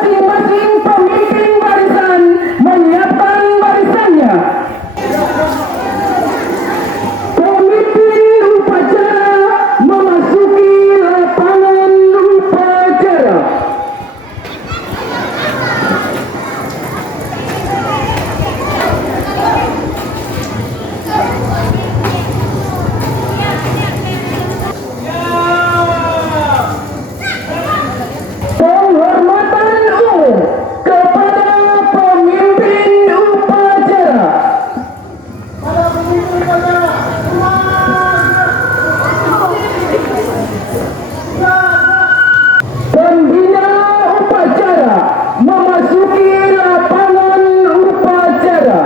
Masing-masing pemimpin barisan menyiapkan barisannya. Pemimpin upacara memasuki lapangan upacara. Penghormatan umum kepada pemimpin upacara. Pembina upacara memasuki lapangan upacara.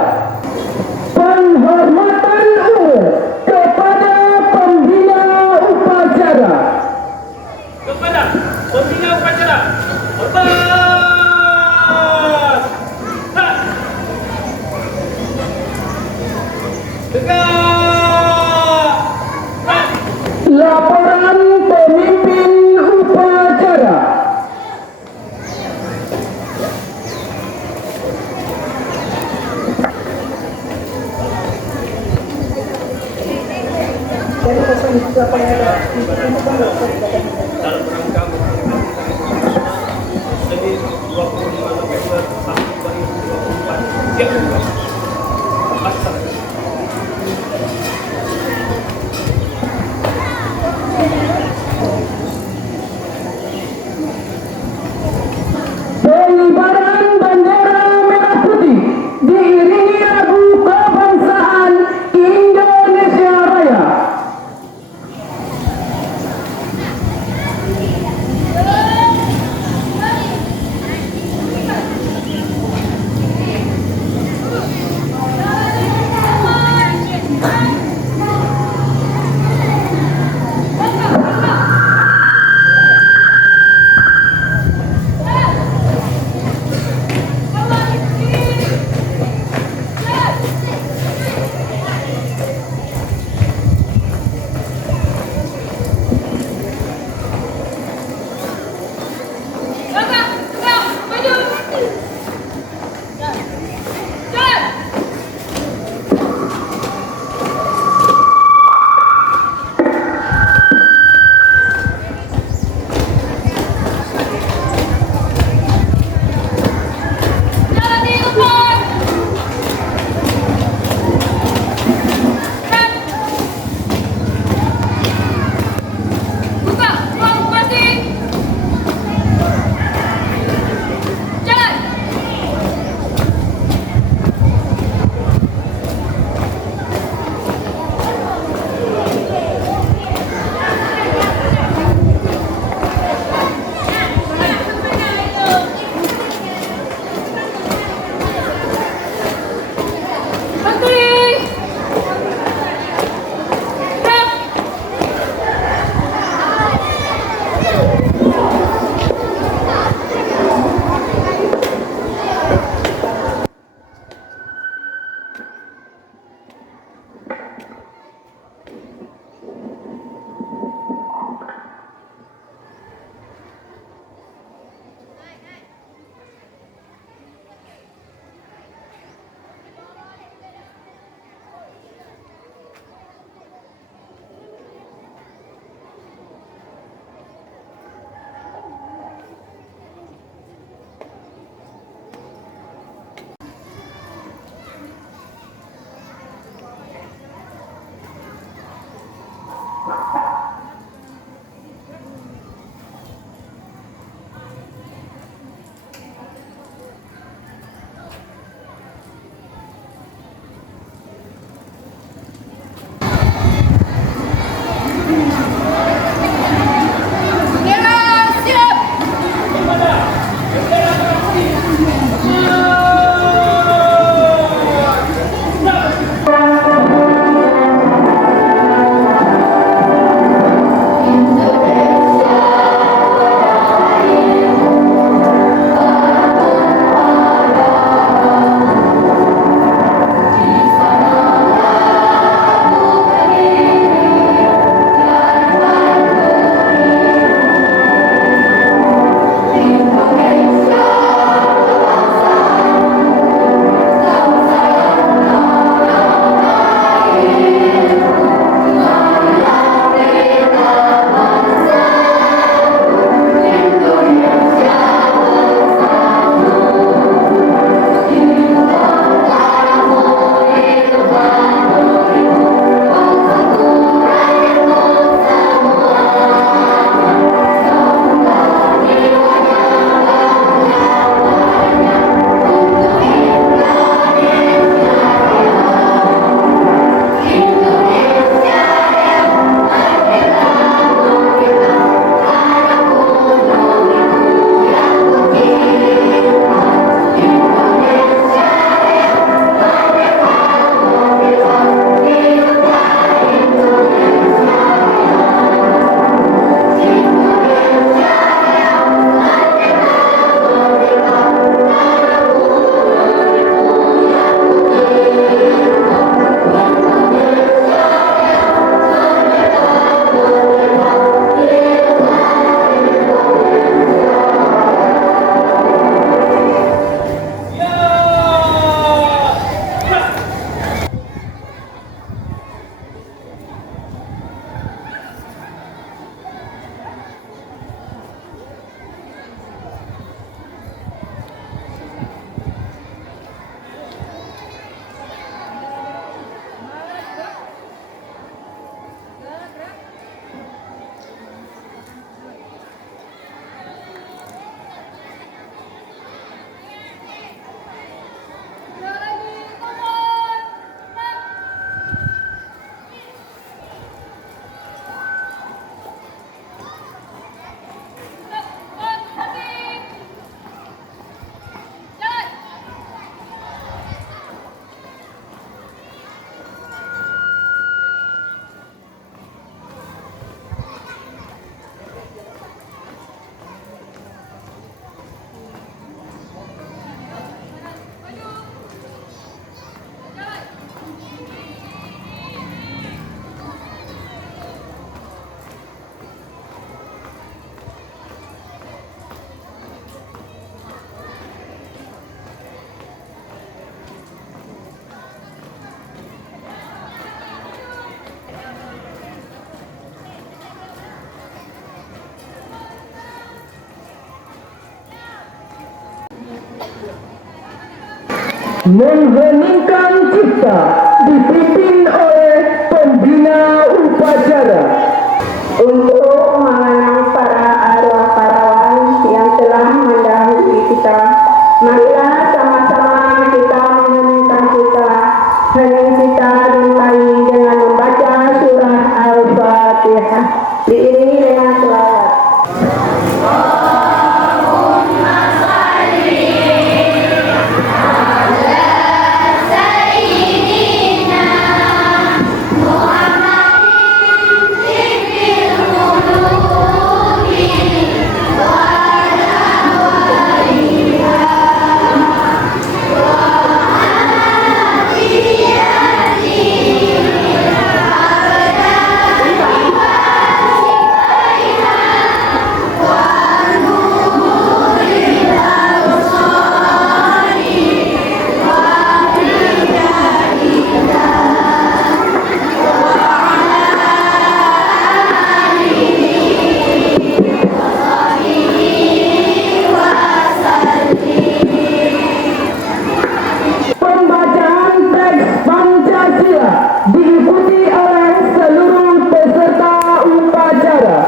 Penghormatan umum kepada pembina upacara. Kepada pembina upacara, hormat. Tak. Tegak. Tak. Laporan pemimpin upacara. Dalam rangka jadi 25 November 2024 tiap bulan. Laksanakan. Pengibaran bendera merah putih diiringi lagu kebangsaan Indonesia Raya. Mengheningkan cipta dipimpin oleh pembina upacara. Untuk mengenang para arwah pahlawan yang telah mendahului kita, marilah sama-sama kita mengheningkan cipta. Hening kita dimulai dengan membaca surah Al-Fatihah diiringi dengan selawat. Diikuti oleh seluruh peserta upacara.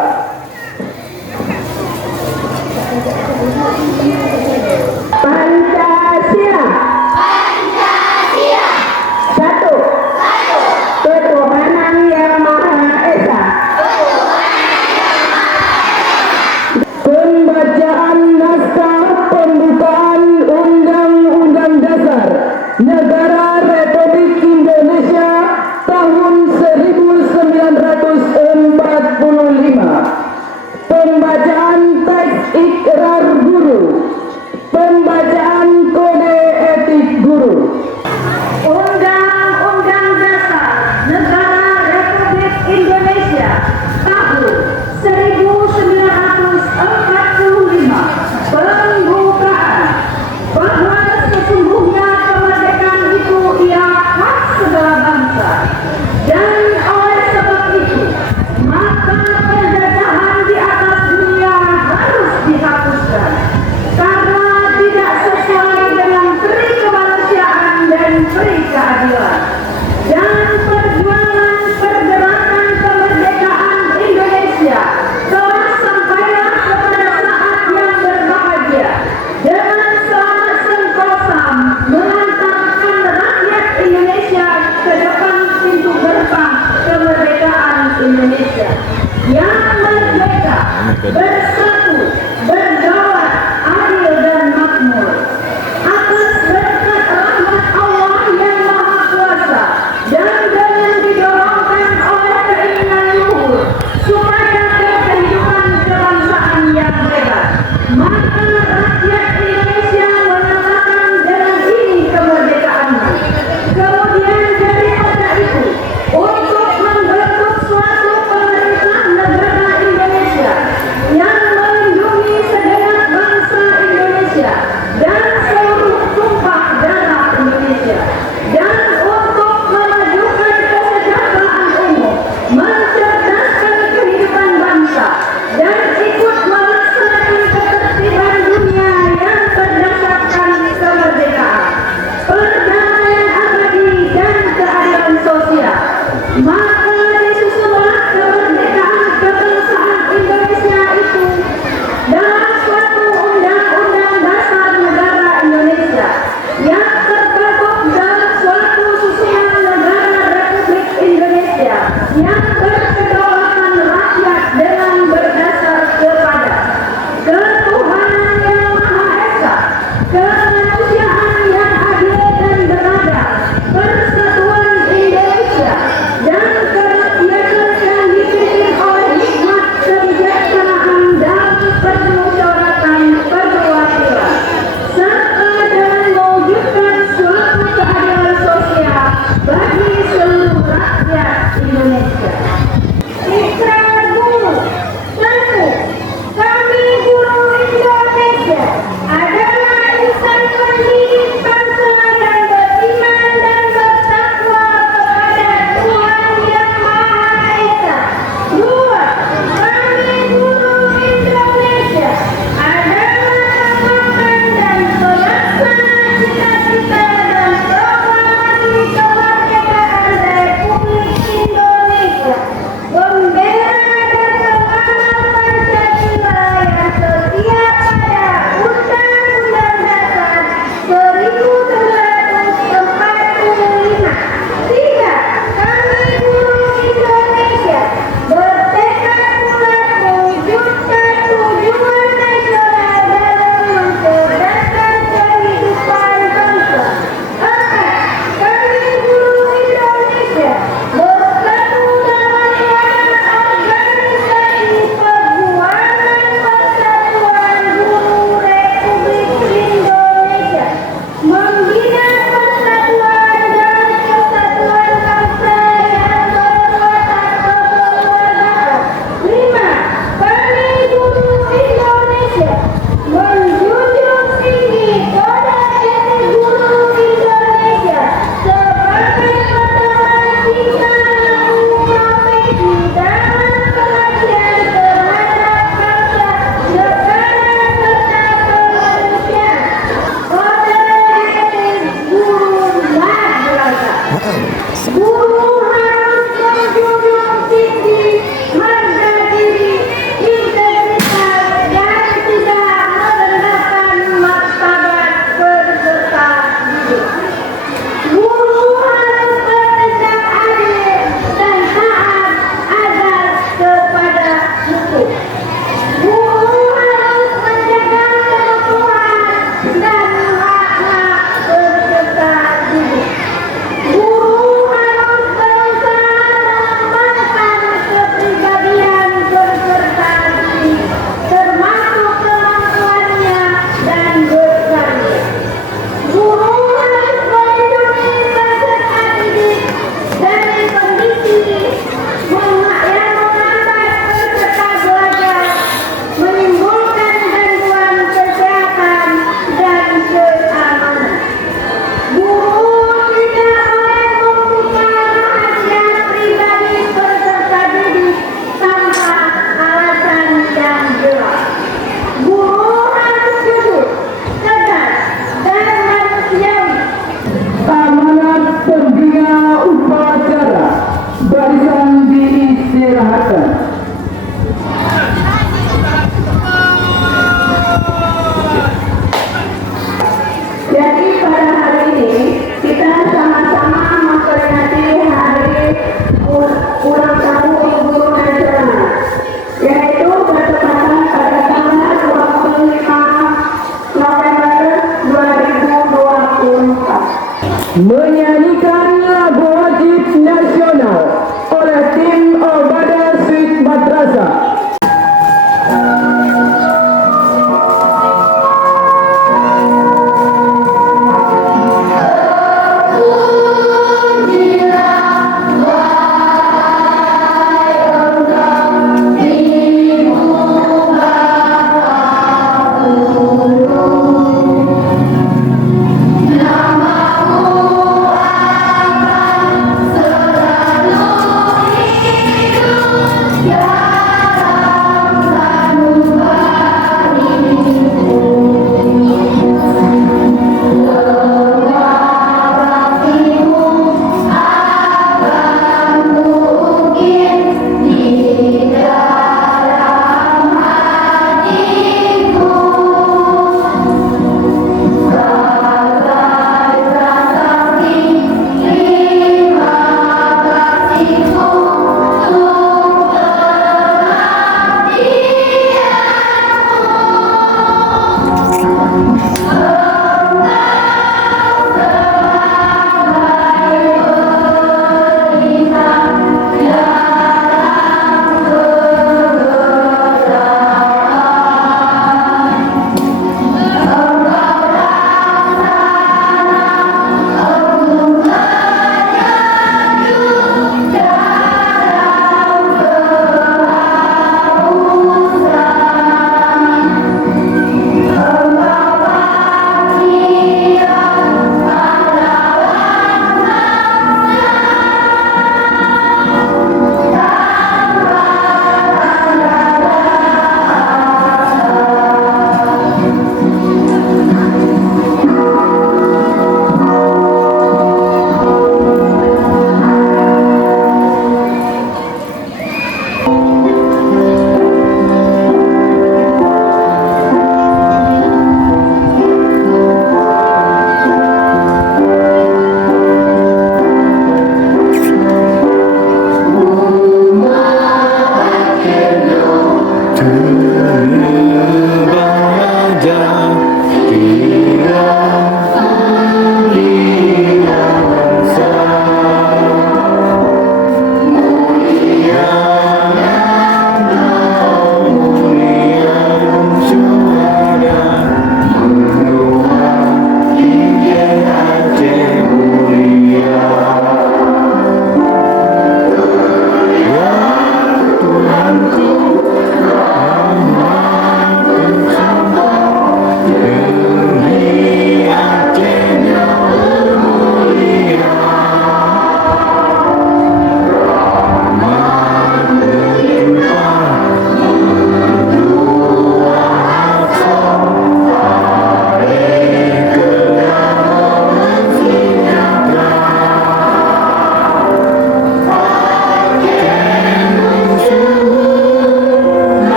Pancasila. Pancasila. Satu. Ketuhanan Yang Maha Esa. Pembacaan naskah pembukaan Undang-Undang Dasar Negara Republik Indonesia tahun 1945. Pembacaan teks ikrar guru. Pembacaan kode etik guru. Undang-Undang Dasar Negara Republik Indonesia tahun 1945. Pembukaan. Bahwa sesungguhnya kemerdekaan itu ialah hak segala bangsa, dan oleh sebab itu maka penjajahan di atas dunia harus dihapuskan karena tidak sesuai dengan peri kemanusiaan dan peri keadilan. Dan perjuangan pergerakan kemerdekaan Indonesia telah sampailah kepada saat yang berbahagia dengan selamat sentosa mengantarkan rakyat Indonesia ke depan pintu gerbang kemerdekaan Indonesia yang merdeka, bersatu, berdaulat, adil dan makmur. Atas berkat rahmat Allah yang Maha Kuasa dan dengan didorongkan oleh keinginan luhur supaya kehidupan kebangsaan yang hebat, maka rakyat Indonesia menyatakan dengan ini kemerdekaannya. Kemudian daripada itu, untuk membentuk suatu pemerintah negara Indonesia yang melindungi segenap bangsa Indonesia dan seluruh tumpah darah Indonesia, dan untuk memajukan kesejahteraan umum, mencerdaskan kehidupan bangsa, dan ikut melaksanakan ketertiban dunia yang berdasarkan kemerdekaan, perdamaian abadi dan keadilan sosial. Maka disusunlah kemerdekaan kebangsaan Indonesia itu dalam suatu undang-undang dasar negara Indonesia yang terbentuk dalam suatu susunan negara Republik Indonesia yang berkedaulatan rakyat dengan berdasar kepada ketuhanan Yang Maha Esa, kemanusiaan yang adil dan beradab, persatuan Indonesia, dan kerakyatan yang dipimpin oleh hikmat kebijaksanaan dan permusyawaratan perwakilan, serta dengan mewujudkan suatu keadilan sosial bagi seluruh rakyat Indonesia. Ikrar guru. Satu, kami guru Indonesia adalah insan pendidik bangsa yang beriman dan bertakwa kepada Tuhan Yang Maha Esa. Dua, kami guru Indonesia adalah pemakan dan pelaksana cita-cita dan menyanyikan lagu wajib nasional oleh tim Obada Sweet Madrasah. Namamu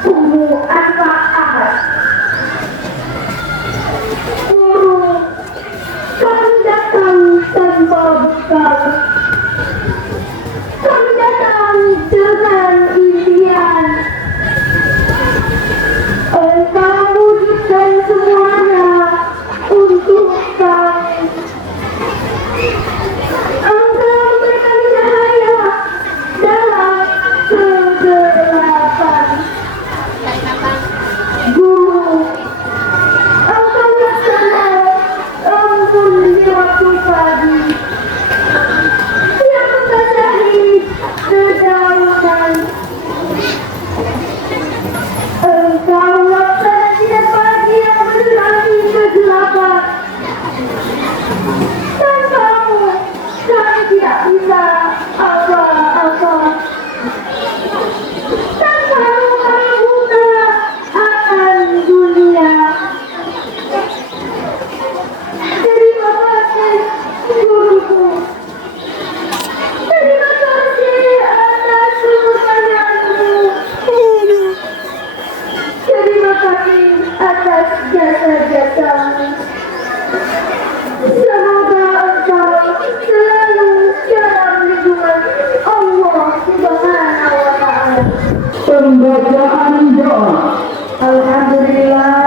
sungguh amat amat. Guru, kami datang tanpa bekal. Kami datang dengan impian. Engkau wujudkan semuanya untuk kami. Engkau memberikan cahaya dalam kegelapan. Guru, engkau laksana embun di waktu pagi yang membasahi dedaunan. Engkau laksana sinar pagi yang menerangi kegelapan. Tanpamu kami tidak bisa apa-apa. Tanpamu kami buta akan dunia. Terima kasih guruku. Terima kasih atas kemuliaanmu. Terima kasih atas jasa-jasamu. Semoga engkau selalu dalam lindungan Allah Subhanahu wa Ta'ala. Pembacaan doa. Alhamdulillah